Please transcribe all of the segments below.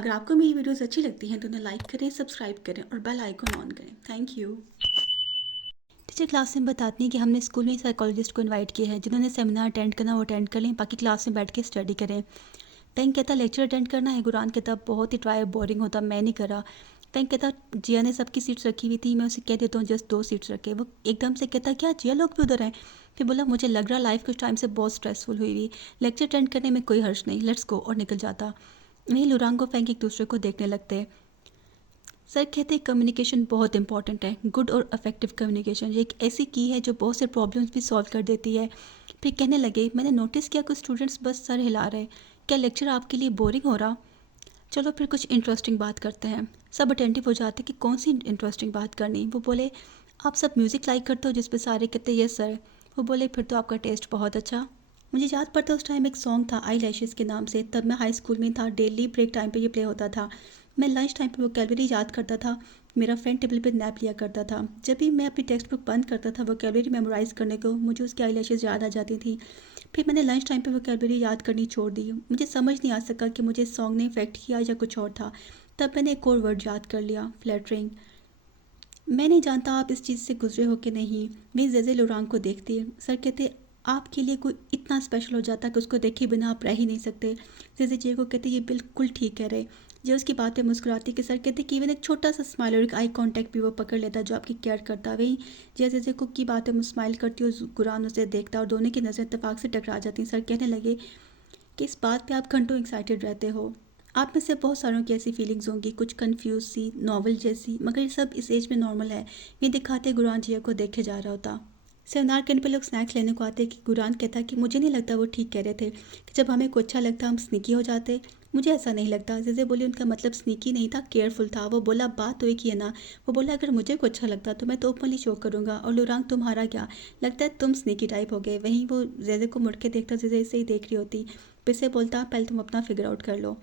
अगर आपको मेरी वीडियोस अच्छी लगती हैं तो उन्हें लाइक करें, सब्सक्राइब करें और बेल आइकन ऑन करें। Thank you. टीचर क्लास में बताती हैं कि हमने स्कूल में साइकोलॉजिस्ट को इनवाइट किया है, जिन्होंने सेमिनार अटेंड करना वो अटेंड कर लें, बाकी क्लास में बैठ के स्टडी करें। फैंग कहता लेक्चर अटेंड करना है, कुरान कहता बहुत ही ट्राई बोरिंग होता, मैं नहीं करा। फैंग कहता जिया ने सबकी सीट्स रखी हुई थी, मैं उसे कह देता हूँ जस्ट 2 सीट्स रखे। वो एकदम से कहता क्या जिया लोग भी उधर हैं। फिर बोला मुझे लग रहा लाइफ कुछ टाइम से बहुत स्ट्रेसफुल हुई हुई, लेक्चर अटेंड करने में कोई हर्ष नहीं, लेट्स गो, और निकल जाता। वहीं लुरांग और फैंग एक दूसरे को देखने लगते। सर कहते हैं कम्युनिकेशन बहुत इंपॉर्टेंट है, गुड और इफेक्टिव कम्युनिकेशन ये एक ऐसी की है जो बहुत से प्रॉब्लम्स भी सॉल्व कर देती है। फिर कहने लगे मैंने नोटिस किया कुछ स्टूडेंट्स बस सर हिला रहे, क्या लेक्चर आपके लिए बोरिंग हो रहा? चलो फिर कुछ इंटरेस्टिंग बात करते हैं। सब अटेंटिव हो जाते कि कौन सी इंटरेस्टिंग बात करनी। वो बोले आप सब म्यूज़िक लाइक करते हो, जिस पे सारे कहते यस सर। वो बोले फिर तो आपका टेस्ट बहुत अच्छा। मुझे याद पड़ता उस टाइम एक सॉन्ग था आई लैशेज़ के नाम से, तब मैं हाई स्कूल में था, डेली ब्रेक टाइम पे ये प्ले होता था। मैं लंच टाइम पे वोकैबलरी याद करता था, मेरा फ्रेंड टेबल पे नैप लिया करता था। जब भी मैं अपनी टेक्स्ट बुक बंद करता था वोकैबलरी मेमोराइज़ करने को, मुझे उसकी आई लैशेज़ याद आ जाती थी। फिर मैंने लंच टाइम पे वोकैबलरी याद करनी छोड़ दी। मुझे समझ नहीं आ सका कि मुझे इस सॉन्ग ने इफेक्ट किया या कुछ और था। तब मैंने एक और वर्ड याद कर लिया, फ्लैटरिंग। मैं नहीं जानता आप इस चीज़ से गुजरे हो कि नहीं। मैं जेजे लोरांग को देखती है, सर कहते आपके लिए कोई इतना स्पेशल हो जाता कि उसको देखे बिना आप रह ही नहीं सकते। जेजे जे को कहते ये बिल्कुल ठीक कह रहे। जे उसकी बात पे मुस्कुराती कि सर कहते कि इवन एक छोटा सा स्माइल और एक आई कांटेक्ट भी वो पकड़ लेता जो आपकी केयर करता। वही जे जे को की बात पे स्माइल करती हो, कुरान उसे देखता और दोनों की नज़र इत्तेफाक से टकरा जाती। सर कहने लगे कि इस बात पे आप घंटों एक्साइटेड रहते हो। आप में से बहुत सारों की ऐसी फीलिंग्स होंगी, कुछ कंफ्यूज सी, नॉवल जैसी, मगर ये सब इस एज में नॉर्मल है। ये दिखाते गुरान जिया को देखे जा रहा होता। सेमिनार करने पे लोग स्नैक्स लेने को आते कि गुरान कहता कि मुझे नहीं लगता वो ठीक कह रहे थे कि जब हमें कुछ अच्छा लगता हम स्नीकी हो जाते। मुझे ऐसा नहीं लगता। जैसे बोली उनका मतलब स्नीकी नहीं था, केयरफुल था। वो बोला बात तो एक ही है ना। वो बोला अगर मुझे कुछ अच्छा लगता तो मैं तो ओपनली शो करूँगा, और लुरांग तुम्हारा क्या लगता है, तुम स्नीकी टाइप हो गए। वहीं वो जेजे को मुड़ के देखता, जेजे इसे ही देख रही होती। फिर से बोलता पहले तुम अपना फिगर आउट कर लो।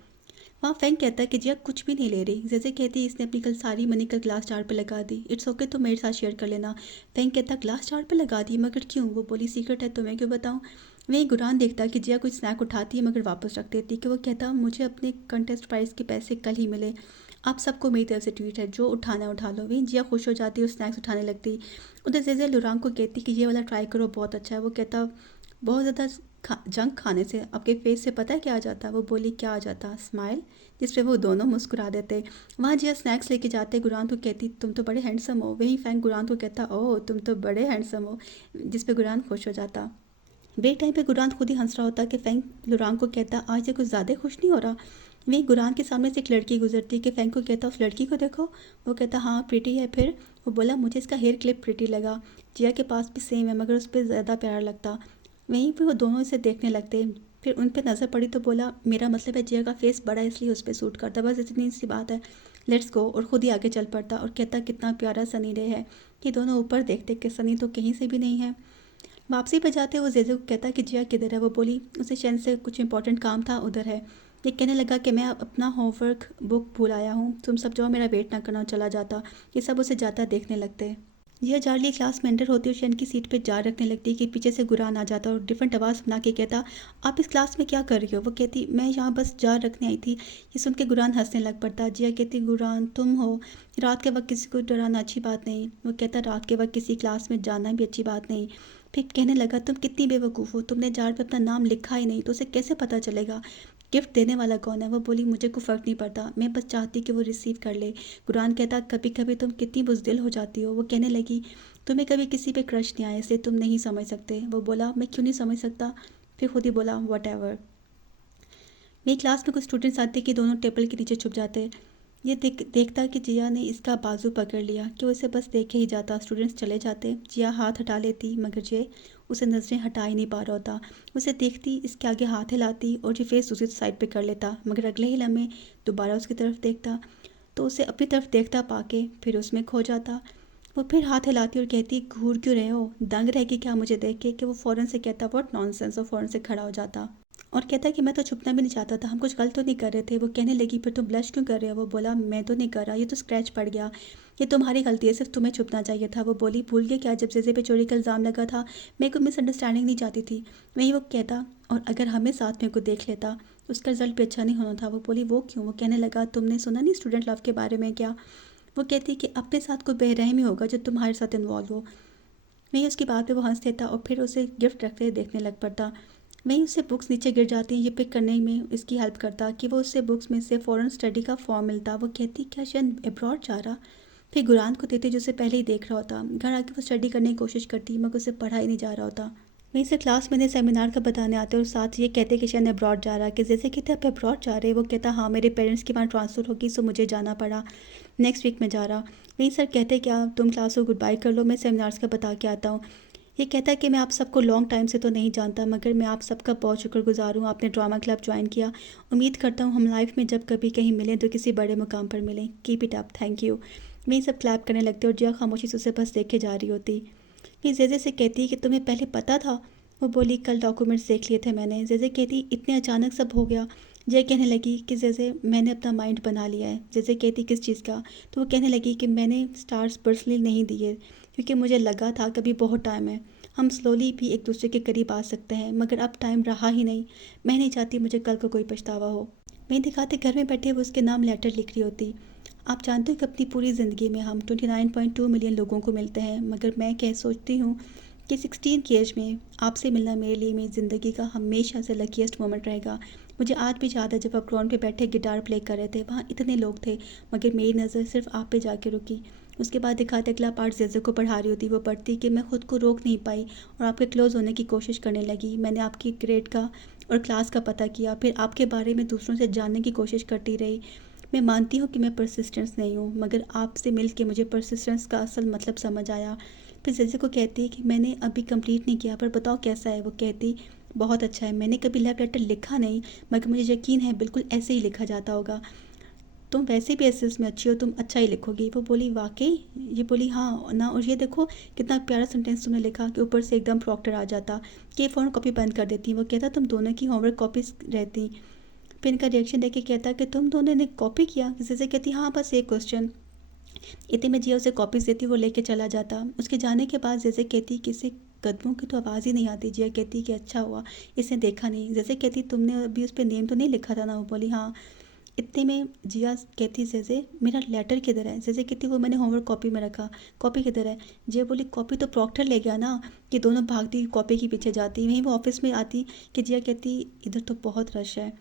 वहाँ फैंक कहता है कि जिया कुछ भी नहीं ले रही। जैसे कहती इसने अपनी कल सारी मनी कल ग्लास जार पे लगा दी, इट्स ओके तो मेरे साथ शेयर कर लेना। फैंक कहता ग्लास जार पे लगा दी, मगर क्यों? वो बोली सीक्रेट है तो मैं क्यों बताऊँ। वही गुरान देखता कि जिया कुछ स्नैक उठाती है मगर वापस रख देती कि वो कहता मुझे अपने कंटेस्ट प्राइज़ के पैसे कल ही मिले, आप सबको मेरी तरफ से ट्वीट है, जो उठाना उठा लो। वही जिया खुश हो जाती और स्नैक्स उठाने लगती। उधर जेजे लुरांग को कहती कि ये वाला ट्राई करो बहुत अच्छा है। वो कहता बहुत ज़्यादा जंक खाने से आपके फेस से पता है क्या आ जाता? वो बोली क्या आ जाता? स्माइल। जिस पे वो दोनों मुस्कुरा देते। वहाँ जिया स्नैक्स लेके जाते, गुरान को कहती तुम तो बड़े हैंडसम हो। वहीं फैंक गुरान को कहता ओह तुम तो बड़े हैंडसम हो, जिस पे गुरान खुश हो जाता। ब्रेक टाइम पे गुरान खुद ही हंस रहा होता कि फैंक लुरांग को कहता आज ये कुछ ज़्यादा खुश नहीं हो रहा। वहीं गुरान के सामने से एक लड़की गुजरती कि फैंक को कहता उस लड़की को देखो। वो कहता हाँ प्रिटी है। फिर वो बोला मुझे इसका हेयर क्लिप प्रिटी लगा। जिया के पास भी सेम है मगर उस पर ज़्यादा प्यारा लगता। वहीं पे वो दोनों इसे देखने लगते। फिर उन पे नज़र पड़ी तो बोला मेरा मतलब है जिया का फेस बड़ा है इसलिए उस पर सूट करता, बस इतनी सी बात है, लेट्स गो। और ख़ुद ही आगे चल पड़ता और कहता कितना प्यारा सनी डे है। ये दोनों ऊपर देखते कि सनी तो कहीं से भी नहीं है। वापसी पर जाते वो जेजे को कहता कि जिया किधर है। वो बोली उसे शैन से कुछ इंपॉर्टेंट काम था, उधर है। ये कहने लगा कि मैं अपना होमवर्क बुक भूल आया हूँ, तुम सब जाओ, मेरा वेट ना करना, चला जाता। ये सब उसे जाता देखने लगते। जिया जारली क्लास में एंटर होती और शैन की सीट पे जार रखने लगती कि पीछे से गुरान आ जाता और डिफरेंट आवाज़ बना के कहता आप इस क्लास में क्या कर रही हो? वो कहती मैं यहाँ बस जार रखने आई थी। ये सुन के गुरान हंसने लग पड़ता। जिया कहती गुरान तुम हो, रात के वक्त किसी को डराना अच्छी बात नहीं। वो कहता रात के वक्त किसी क्लास में जाना भी अच्छी बात नहीं। फिर कहने लगा तुम कितनी बेवकूफ़ हो, तुमने जार पे अपना नाम लिखा ही नहीं तो उसे कैसे पता चलेगा गिफ्ट देने वाला कौन है? वो बोली मुझे कोई फ़र्क नहीं पड़ता, मैं बस चाहती कि वो रिसीव कर ले। कुरान कहता कभी कभी तुम कितनी बुज़दिल हो जाती हो। वो कहने लगी तुम्हें कभी किसी पे क्रश नहीं आया इसलिए तुम नहीं समझ सकते। वो बोला मैं क्यों नहीं समझ सकता? फिर खुद ही बोला वट एवर। मेरी क्लास में कुछ स्टूडेंट्स आते कि दोनों टेबल के नीचे छुप जाते। ये देखता कि जिया ने इसका बाजू पकड़ लिया कि वो इसे बस देखे ही जाता। स्टूडेंट्स चले जाते, जिया हाथ हटा लेती मगर ये उसे नज़रें हटा ही नहीं पा रहा होता। उसे देखती, इसके आगे हाथ हिलाती और ये फेस दूसरी साइड पे कर लेता, मगर अगले ही लम्हे दोबारा उसकी तरफ देखता तो उसे अपनी तरफ देखता पाके फिर उसमें खो जाता। वो फिर हाथ हिलाती और कहती घूर क्यों रहे हो, दंग रह गई क्या मुझे देख के? कि वो फ़ौरन से कहता व्हाट नॉनसेंस, और फ़ौरन से खड़ा हो जाता और कहता कि मैं तो छुपना भी नहीं चाहता था, हम कुछ गलत तो नहीं कर रहे थे। वो कहने लगी फिर तुम ब्लश क्यों कर रहे हो? वो बोला मैं तो नहीं कर रहा, ये तो स्क्रैच पड़ गया, ये तुम्हारी गलती है, सिर्फ तुम्हें छुपना चाहिए था। वो बोली भूल गया क्या जब जेजे पे चोरी का इल्ज़ाम लगा था, मैं कोई मिसअंडरस्टैंडिंग नहीं चाहती थी। वहीं वो कहता और अगर हमें साथ में को देख लेता उसका रिजल्ट भी अच्छा नहीं होना था। वो बोली वो क्यों? वो कहने लगा तुमने सुना नहीं स्टूडेंट लव के बारे में क्या? वो कहती कि अपने साथ कोई बेरहमी होगा जो तुम्हारे साथ इन्वॉल्व हो। वहीं उसकी बात पे वो हंस देता और फिर उसे गिफ्ट रखते हुए देखने लग पड़ता। वहीं उससे बुक्स नीचे गिर जाती हैं, ये पिक करने में इसकी हेल्प करता कि वो उससे बुक्स में से फ़ॉरेन स्टडी का फॉर्म मिलता। वो कहती क्या शायद अब्रॉड जा रहा? फिर गुरान को देती जो उसे पहले ही देख रहा होता। घर आके वो स्टडी करने की कोशिश करती मगर उसे पढ़ा ही नहीं जा रहा होता। वहीं से क्लास में सेमिनार का बताने आते और साथ ये कहते कि शायद अब्रॉड जा रहा, कि जैसे कहते आप अब्रॉड जा रहे। वो कहता हाँ मेरे पेरेंट्स की वहाँ ट्रांसफ़र होगी सो मुझे जाना पड़ा, नेक्स्ट वीक में जा रहा। वहीं सर कहते क्या तुम क्लास को गुड बाय कर लो, मैं सेमिनार्स का बता के आता हूँ। ये कहता है कि मैं आप सबको लॉन्ग टाइम से तो नहीं जानता मगर मैं आप सबका बहुत शुक्रगुजार हूँ, आपने ड्रामा क्लब ज्वाइन किया। उम्मीद करता हूँ हम लाइफ में जब कभी कहीं मिलें तो किसी बड़े मुकाम पर मिलें। Keep it up, thank you. वहीं सब क्लैप करने लगते और जिया खामोशी से उसे बस देखे जा रही होती। फिर जेजे से कहती है कि तुम्हें पहले पता था? वो बोली कल डॉक्यूमेंट्स देख लिए थे मैंने। जेजे कहती इतने अचानक सब हो गया? जय कहने लगी कि जैसे मैंने अपना माइंड बना लिया है। जैसे कहती किस चीज़ का? तो वो कहने लगी कि मैंने स्टार्स पर्सनली नहीं दिए क्योंकि मुझे लगा था कभी बहुत टाइम है, हम स्लोली भी एक दूसरे के करीब आ सकते हैं, मगर अब टाइम रहा ही नहीं। मैं नहीं चाहती मुझे कल को कोई पछतावा हो। मैं दिखाते घर में बैठे वो उसके नाम लेटर लिख रही होती। आप जानते हो कि अपनी पूरी ज़िंदगी में हम 29.2 मिलियन लोगों को मिलते हैं मगर मैं क्या सोचती हूँ कि 16 की एज में आपसे मिलना मेरे लिए मेरी ज़िंदगी का हमेशा से लकीस्ट मोमेंट रहेगा। मुझे आज भी याद है जब आप ग्राउंड पे बैठे गिटार प्ले कर रहे थे, वहाँ इतने लोग थे मगर मेरी नज़र सिर्फ आप पे जाके रुकी। उसके बाद दिखाते अगला पार्ट जेजे को पढ़ा रही होती। वो पढ़ती कि मैं खुद को रोक नहीं पाई और आपके क्लोज़ होने की कोशिश करने लगी। मैंने आपकी ग्रेड का और क्लास का पता किया, फिर आपके बारे में दूसरों से जानने की कोशिश करती रही। मैं मानती हूँ कि मैं परसिस्टेंस नहीं हूँ मगर आपसे मिल के मुझे परसिस्टेंस का असल मतलब समझ आया। फिर जेजे को कहती है कि मैंने अभी कंप्लीट नहीं किया पर बताओ कैसा है? वो कहती बहुत अच्छा है, मैंने कभी लव लेटर लिखा नहीं मगर मुझे यकीन है बिल्कुल ऐसे ही लिखा जाता होगा। तुम वैसे भी ऐसे इसमें अच्छी हो, तुम अच्छा ही लिखोगी। वो बोली वाकई? ये बोली हाँ ना, और ये देखो कितना प्यारा सेंटेंस तुमने लिखा कि ऊपर से एकदम प्रॉक्टर आ जाता कि फ़ौरन कॉपी बंद कर देती। वो कहता तुम दोनों की होमवर्क कॉपीज रहती। फिर इनका रिएक्शन देख के कहता कि तुम दोनों ने कॉपी किया? किसी से कहती हाँ बस एक क्वेश्चन। इतने में जिया उसे कॉपीज देती, वो लेके चला जाता। उसके जाने के बाद जैसे कहती किसी कदमों की तो आवाज़ ही नहीं आती। जिया कहती कि अच्छा हुआ इसने देखा नहीं। जैसे कहती तुमने अभी उस पर नेम तो नहीं लिखा था ना? वो बोली हाँ। इतने में जिया कहती जैसे मेरा लेटर किधर है? जैसे कहती वो मैंने होमवर्क कॉपी में रखा, कॉपी किधर है? जिया बोली कॉपी तो प्रॉक्टर ले गया ना। कि दोनों भागती कॉपी के पीछे जाती, वहीं वो ऑफिस में आती कि जिया कहती इधर तो बहुत रश है।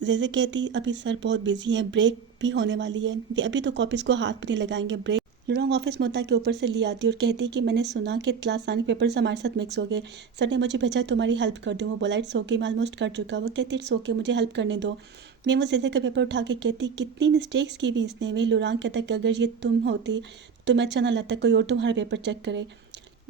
जैसे कहती अभी सर बहुत बिजी है, ब्रेक भी होने वाली है, वे अभी तो कॉपीज़ को हाथ भी नहीं लगाएंगे, ब्रेक। लुडोंग ऑफिस में होता के ऊपर से ले आती और कहती कि मैंने सुना कि क्लास सारे पेपर्स हमारे साथ मिक्स हो गए, सर ने मुझे भेजा तुम्हारी हेल्प कर दूँ। वो बोला इट्स ओके, मैं ऑलमोस्ट कर चुका। वो कहती इट्स ओके, मुझे हेल्प करने दो। मैं वो जैसे का पेपर उठा के कहती कितनी मिस्टेक्स की हुई इसने। वही लुरांग कहता कि अगर ये तुम होती तो तुम्हें अच्छा ना लगता कोई और तुम्हारा पेपर चेक करे।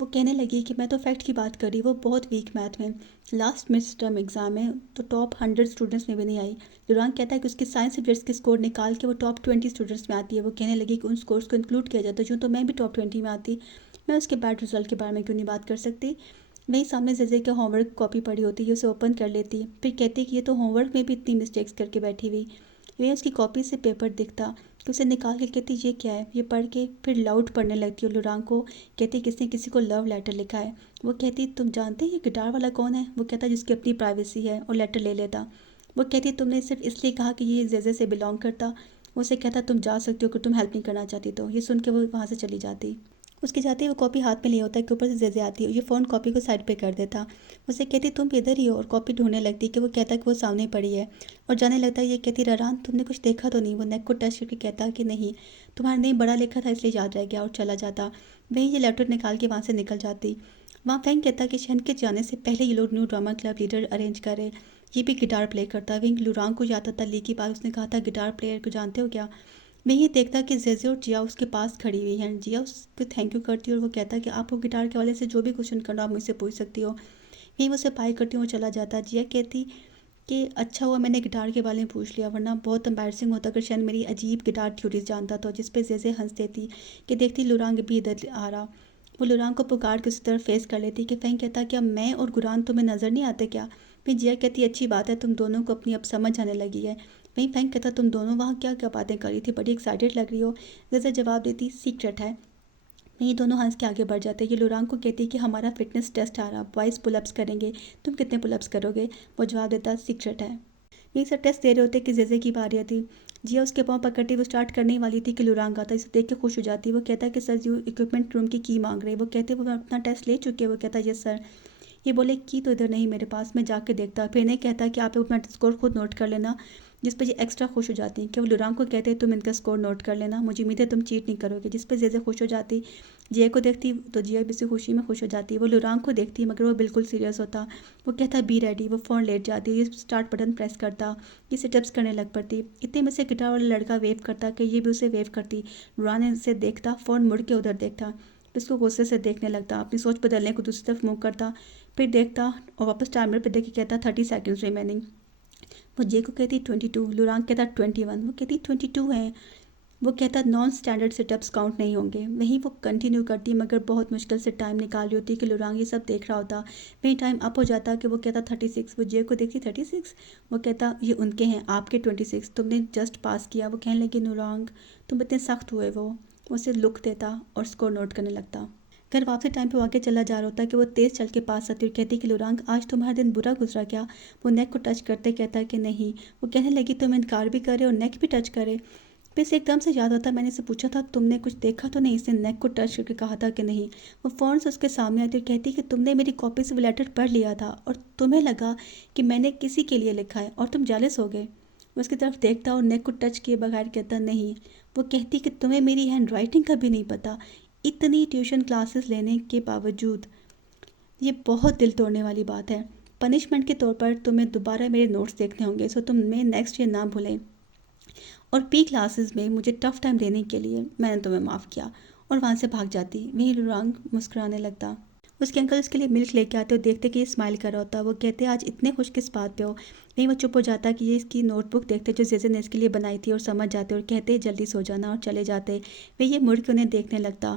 वो कहने लगी कि मैं तो फैक्ट की बात करी, वो बहुत वीक मैथ में, लास्ट मिड टर्म एग्ज़ाम में तो टॉप 100 स्टूडेंट्स में भी नहीं आई। दुरान कहता है कि उसके साइंस सब्जेक्ट्स के स्कोर निकाल के वो टॉप 20 स्टूडेंट्स में आती है। वो कहने लगी कि उन स्कोर्स को इंक्लूड किया जाता यूँ तो मैं भी टॉप 20 में आती, मैं उसके बैड रिजल्ट के बारे में क्यों नहीं बात कर सकती। वहीं सामने जजे का होमवर्क कॉपी पड़ी होती है, उसे ओपन कर लेती, फिर कहती कि ये तो होमवर्क में भी इतनी मिस्टेक्स करके बैठी हुई। वह उसकी कॉपी से पेपर दिखता कि उसे निकाल के कहती ये क्या है? ये पढ़ के फिर लाउड पढ़ने लगती और लुरांग को कहती किसने किसी को लव लेटर लिखा है। वो कहती तुम जानते ये गिटार वाला कौन है? वो कहता जिसकी अपनी प्राइवेसी है, और लेटर ले लेता। वो कहती तुमने सिर्फ इसलिए कहा कि ये जेजे से बिलोंग करता। वो उसे कहता तुम जा सकती हो अगर तुम हेल्प नहीं करना चाहती तो। ये सुन के वो वहाँ से चली जाती। उसके जाते ही वो कॉपी हाथ में लिया होता है कि ऊपर से जेजे आती है, ये फ़ोन कॉपी को साइड पे कर देता। उसे कहती तुम इधर ही हो, और कॉपी ढूंढने लगती कि वो कहता कि वो सामने पड़ी है, और जाने लगता है। ये कहती ररान तुमने कुछ देखा तो नहीं? वो नेक को टच करके कहता कि नहीं, तुम्हारा नेम बड़ा लिखा था इसलिए याद रह गया, और चला जाता। वहीं ये लेटर निकाल के वहाँ से निकल जाती। वहाँ फैंक कहता कि शन के जाने से पहले ये लोग new drama club leader arrange करे। ये भी गिटार प्ले करता। वहीं लुरांग को याद आता ली की बात, उसने कहा था गिटार प्लेयर को जानते हो क्या? मैं ये देखता कि जेजे और जिया उसके पास खड़ी हुई हैं। जिया उसको थैंक यू करती है और वो कहता है कि आप वो गिटार के वाले से जो भी क्वेश्चन करना आप मुझसे पूछ सकती हो। यहीं वो उसे बाय करती हूँ, वो चला जाता। जिया कहती कि अच्छा हुआ मैंने गिटार के बारे में पूछ लिया, वरना बहुत एम्बैरसिंग होता अगर शायद मेरी अजीब गिटार थ्योरीज जानता तो। जिस पे जेजे हंस देती कि देखती लुरांग भी इधर आ रहा। वो लुरांग को पुकार के उसी तरफ फेस कर लेती कि फैंक कहता क्या मैं और गुरान तुम्हें नज़र नहीं आते क्या? फिर जिया कहती अच्छी बात है, तुम दोनों को अपनी अब समझ आने लगी है। वहीं फैंक कहता तुम दोनों वहाँ क्या क्या बातें कर रही थी, बड़ी एक्साइटेड लग रही हो। जैसे जवाब देती सीक्रेट है, ये दोनों हंस के आगे बढ़ जाते हैं। ये लुरांग को कहती है कि हमारा फिटनेस टेस्ट आ रहा, बॉयज़ पुलअप्स करेंगे, तुम कितने पुलअप्स करोगे? वो जवाब देता सीक्रेट है। ये सब टेस्ट दे रहे होते कि जेजे की बारी आती। जिया उसके पाँव पकड़ती, वो स्टार्ट करने ही वाली थी कि लुरांग आता, इसे देख के खुश हो जाती। वो कहता है कि सर जी इक्विपमेंट रूम की मांग रहे। वो कहते वो अपना टेस्ट ले चुके हैं। वो कहता यस सर। ये बोले की तो इधर नहीं मेरे पास, मैं जाके देखता। फिर नहीं कहता कि आप अपना स्कोर खुद नोट कर लेना, जिस पर ये एक्स्ट्रा खुश हो जाती कि वो लुरांग को कहते हैं तुम इनका स्कोर नोट कर लेना, मुझे उम्मीद है तुम चीट नहीं करोगे, जिस पर जेजे खुश हो जाती। जिया को देखती तो जिया भी इसी खुशी में खुश हो जाती। वो लुरांग को देखती मगर वो बिल्कुल सीरियस होता। वो कहता बी रेडी। वो फ़ोन लेट जाती, ये स्टार्ट बटन प्रेस करता, ये सिटअप्स करने लग पड़ती। इतने में से गिटार वाला लड़का वेव करता कि ये भी उसे वेव करती। लुरान इसे देखता, फ़ोन मुड़ के उधर देखता, इसको गुस्से से देखने लगता, अपनी सोच बदलने को दूसरी तरफ मूव करता, फिर देखता और वापस टाइमर पर देख के कहता 30 सेकेंड्स रिमेनिंग। वो जे को कहती 22, लुरांग कहता 21, वो कहती 22 है। वो कहता नॉन स्टैंडर्ड सेटअप्स काउंट नहीं होंगे। वहीं वो कंटिन्यू करती मगर बहुत मुश्किल से टाइम निकाल रही होती कि लुरांग ये सब देख रहा होता। वहीं टाइम अप हो जाता कि वो कहता 36। वो जे को देखती 36। वो कहता ये उनके हैं, आपके 26, तुमने जस्ट पास किया। वो कहने लगी लुरांग तुम इतने सख्त हुए। वो उसे लुक देता और स्कोर नोट करने लगता। घर वापसी टाइम पे वाकई चला जा रहा होता कि वो तेज़ चल के पास आती और कहती कि लुरांग आज तुम्हारा दिन बुरा गुजरा क्या? वो नेक को टच करते कहता है कि नहीं। वो कहने लगी तुम इनकार भी करे और नेक भी टच करे। फिर से एकदम से याद आता मैंने इसे पूछा था तुमने कुछ देखा तो नहीं, इसने नेक को टच करके कहा था कि नहीं। वो फ़ौरन से उसके सामने आती और कहती कि तुमने मेरी कॉपी से वो लेटर पढ़ लिया था और तुम्हें लगा कि मैंने किसी के लिए लिखा है और तुम जेलस हो गए। वो उसकी तरफ देखता और नेक को टच किए बगैर कहता नहीं। वो कहती कि तुम्हें मेरी हैंड राइटिंग का भी नहीं पता, इतनी ट्यूशन क्लासेस लेने के बावजूद। ये बहुत दिल तोड़ने वाली बात है। पनिशमेंट के तौर पर तुम्हें दोबारा मेरे नोट्स देखने होंगे, सो तुम मैं नेक्स्ट ईयर ना भूलें। और पी क्लासेस में मुझे टफ टाइम देने के लिए मैंने तुम्हें माफ़ किया। और वहाँ से भाग जाती। वहीं लुरांग मुस्कुराने लगता। उसके अंकल उसके लिए मिल्क लेके आते और देखते कि ये स्माइल कर रहा होता। वो कहते आज इतने खुश किस बात पे हो? वहीं वो चुप हो जाता कि ये इसकी नोटबुक देखते जो जेजे ने इसके लिए बनाई थी और समझ जाते और कहते जल्दी सो जाना और चले जाते। वे ये मुड़ के उन्हें देखने लगता।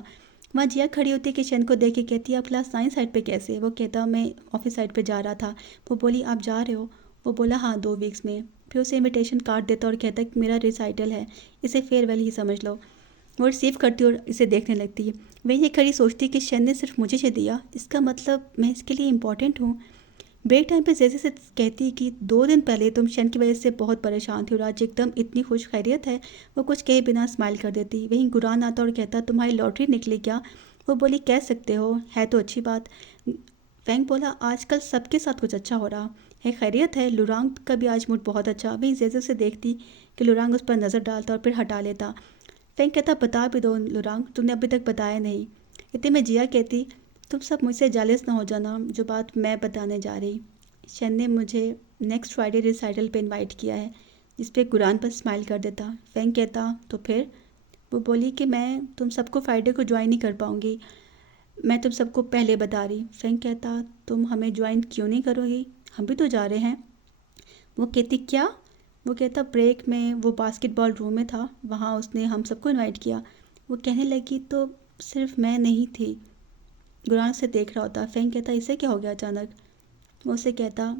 वहाँ जिया खड़ी होती किशन को देख के कहती आप क्लास साइंस साइड पे कैसे? वो कहता मैं ऑफिस साइड पे जा रहा था। वो बोली आप जा रहे हो? वो बोला हाँ 2 वीक्स में। फिर उसे इनविटेशन कार्ड देता और कहता कि मेरा रिसाइटल है, इसे फेयरवेल ही समझ लो। वो रिसीव करती और इसे देखने लगती है। वह ये खड़ी सोचती कि शन ने सिर्फ मुझे ये दिया, इसका मतलब मैं इसके लिए इम्पॉर्टेंट हूँ। ब्रेक टाइम पे जैसे से कहती कि 2 दिन पहले तुम शन की वजह से बहुत परेशान थी और आज एकदम इतनी खुश खैरियत है। वो कुछ कहे बिना स्माइल कर देती। वहीं गुरान आता और कहता तुम्हारी लॉटरी निकली क्या? वो बोली कह सकते हो, है तो अच्छी बात। फैंग बोला आजकल सबके साथ कुछ अच्छा हो रहा है, खैरियत है? लुरांग का भी आज मूड बहुत अच्छा। वहीं जेजे से देखती कि लुरांग उस पर नज़र डालता और फिर हटा लेता। फैंग कहता बता भी दो लुरांग, तुमने अभी तक बताया नहीं। इतने में जिया कहती तुम सब मुझसे जालिस ना हो जाना, जो बात मैं बताने जा रही। शन ने मुझे नेक्स्ट फ्राइडे रिसाइटल पे इनवाइट किया है, जिस पे कुरान पर स्माइल कर देता। फैंग कहता तो फिर? वो बोली कि मैं तुम सबको फ्राइडे को ज्वाइन नहीं कर पाऊँगी, मैं तुम सबको पहले बता रही। फैंग कहता तुम हमें ज्वाइन क्यों नहीं करोगी, हम भी तो जा रहे हैं। वो कहती क्या? वो कहता ब्रेक में वो बास्केटबॉल रूम में था, वहाँ उसने हम सबको इनवाइट किया। वो कहने लगी तो सिर्फ मैं नहीं थी। गुरान से देख रहा होता। फैंग कहता इसे क्या हो गया अचानक? वो उसे कहता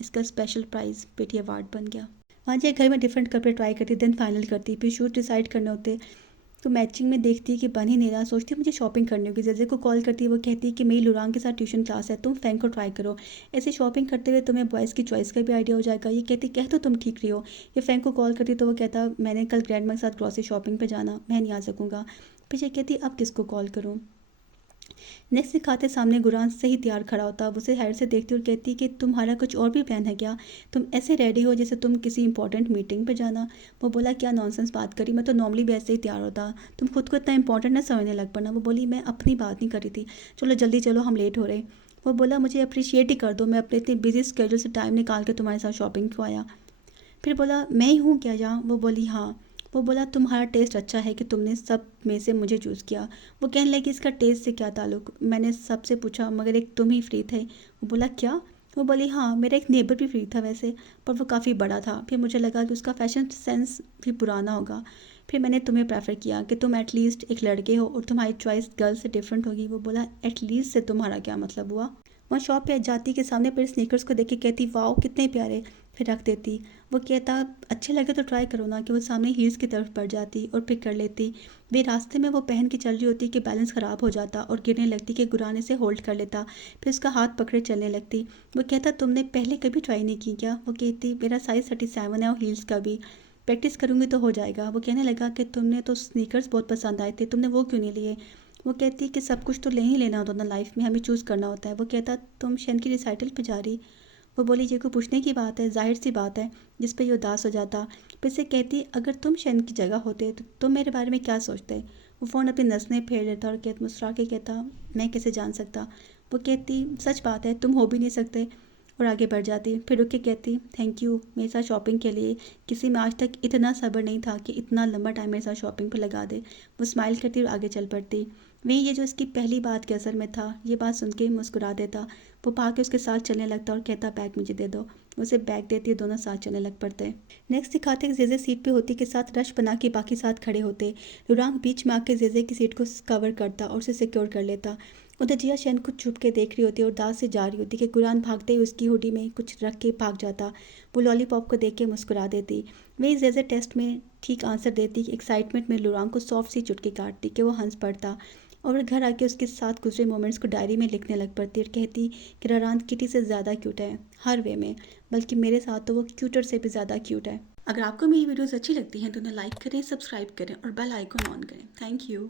इसका स्पेशल प्राइज़ पेटी अवार्ड बन गया। वहाँ जाए घर में डिफरेंट कपड़े ट्राई करती, देन फाइनल करती, फिर शूट डिसाइड करने होते तो मैचिंग में देखती कि बन ही नहीं रहा, सोचती मुझे शॉपिंग करनी होगी। जजे को कॉल करती, वो कहती कि मेरी लुरांग के साथ ट्यूशन क्लास है, तुम फैंग को ट्राई करो। ऐसे शॉपिंग करते हुए तुम्हें बॉयज़ की चॉइस का भी आइडिया हो जाएगा। ये कहती कह तो तुम ठीक रही हो। ये फैंग को कॉल करती तो वो कहता मैंने कल ग्रैंड के साथ ग्रॉसरी शॉपिंग पर जाना, मैं नहीं आ सकूँगा। फिर ये कहती अब किसको कॉल करूँ? नेक्स्ट दिखाते सामने गुरान से ही तैयार खड़ा होता। वो उसे हैर से देखती और कहती कि तुम्हारा कुछ और भी प्लान है क्या? तुम ऐसे रेडी हो जैसे तुम किसी इंपॉर्टेंट मीटिंग पे जाना। वो बोला क्या नॉनसेंस बात करी, मैं तो नॉर्मली भी ऐसे ही तैयार होता, तुम खुद को इतना इंपॉर्टेंट ना समझने लग पड़ना। वो बोली मैं अपनी बात नहीं कर रही थी, चलो जल्दी चलो हम लेट हो रहे। वो बोला मुझे अप्रिशिएट ही कर दो, मैं अपने इतने बिजी स्केड्यूल से टाइम निकाल के तुम्हारे साथ शॉपिंग को आया। फिर बोला मैं ही हूँ क्या यहाँ? वो बोली हाँ। वो बोला तुम्हारा टेस्ट अच्छा है कि तुमने सब में से मुझे चूज़ किया। वो कहने लगी इसका टेस्ट से क्या ताल्लुक, मैंने सबसे पूछा मगर एक तुम ही फ्री थे। वो बोला क्या? वो बोली हाँ, मेरा एक नेबर भी फ्री था वैसे, पर वो काफ़ी बड़ा था। फिर मुझे लगा कि उसका फैशन सेंस भी पुराना होगा, फिर मैंने तुम्हें प्रेफर किया कि तुम एटलीस्ट एक लड़के हो और तुम्हारी चॉइस गर्ल से डिफरेंट होगी। वो बोला एटलीस्ट से तुम्हारा क्या मतलब हुआ? वहाँ शॉप पे जाती के सामने पर स्नीकर्स को देख के कहती वाओ कितने प्यारे, फिर रख देती। वो कहता अच्छे लगे तो ट्राई करो ना, कि वो सामने हील्स की तरफ बढ़ जाती और पिक कर लेती। वे रास्ते में वो पहन के चल रही होती कि बैलेंस ख़राब हो जाता और गिरने लगती कि गुराने से होल्ड कर लेता, फिर उसका हाथ पकड़े चलने लगती। वो कहता तुमने पहले कभी ट्राई नहीं की क्या? वो कहती मेरा साइज़ 37 है और हील्स का भी, प्रैक्टिस करूँगी तो हो जाएगा। वो कहने लगा कि तुमने तो स्नीकर्स बहुत पसंद आए थे, तुमने वो क्यों नहीं लिए? वो कहती कि सब कुछ तो ले ही लेना होता ना लाइफ में, हमें चूज़ करना होता है। वो कहता तुम शन की रिसाइटल पे जा रही? वो बोली ये कोई पूछने की बात है, जाहिर सी बात है। जिस पे ये उदास हो जाता। फिर से कहती अगर तुम शन की जगह होते तो तुम मेरे बारे में क्या सोचते? वो फ़ोन अपनी नसने फेर लेता और मुस्कुरा के कहता मैं कैसे जान सकता। वो कहती सच बात है, तुम हो भी नहीं सकते, और आगे बढ़ जाती। फिर रुक के कहती थैंक यू मेरे साथ शॉपिंग के लिए, किसी में आज तक इतना सब्र नहीं था कि इतना लंबा टाइम मेरे साथ शॉपिंग पर लगा दे। वो स्माइल करती और आगे चल पड़ती। वहीं ये जो इसकी पहली बात के असर में था, ये बात सुन के मुस्कुरा देता। वो भाग के उसके साथ चलने लगता और कहता बैग मुझे दे दो। वो उसे बैग देती है, दोनों साथ चलने लग पड़ते। नेक्स्ट दिखाते जेजे सीट पे होती के साथ रश बना के बाकी साथ खड़े होते। लुरांग बीच में आके जेजे की सीट को कवर करता और उसे सिक्योर कर लेता। उधर जिया शैन को छुप के देख रही होती और दास से जा रही होती कि गुरान भागते ही उसकी हुडी में कुछ रख के भाग जाता। वो लॉलीपॉप को देख के मुस्कुरा देती। वही जेजे टेस्ट में ठीक आंसर देती कि एक्साइटमेंट में लुरांग को सॉफ्ट सी चुटकी काटती कि वो हंस पड़ता और घर आके उसके साथ गुजरे मोमेंट्स को डायरी में लिखने लग पड़ती और कहती कि ररान किटी से ज़्यादा क्यूट है हर वे में, बल्कि मेरे साथ तो वो क्यूटर से भी ज़्यादा क्यूट है। अगर आपको मेरी वीडियोस अच्छी लगती हैं तो उन्हें लाइक करें, सब्सक्राइब करें और बेल आइकन ऑन करें। Thank you.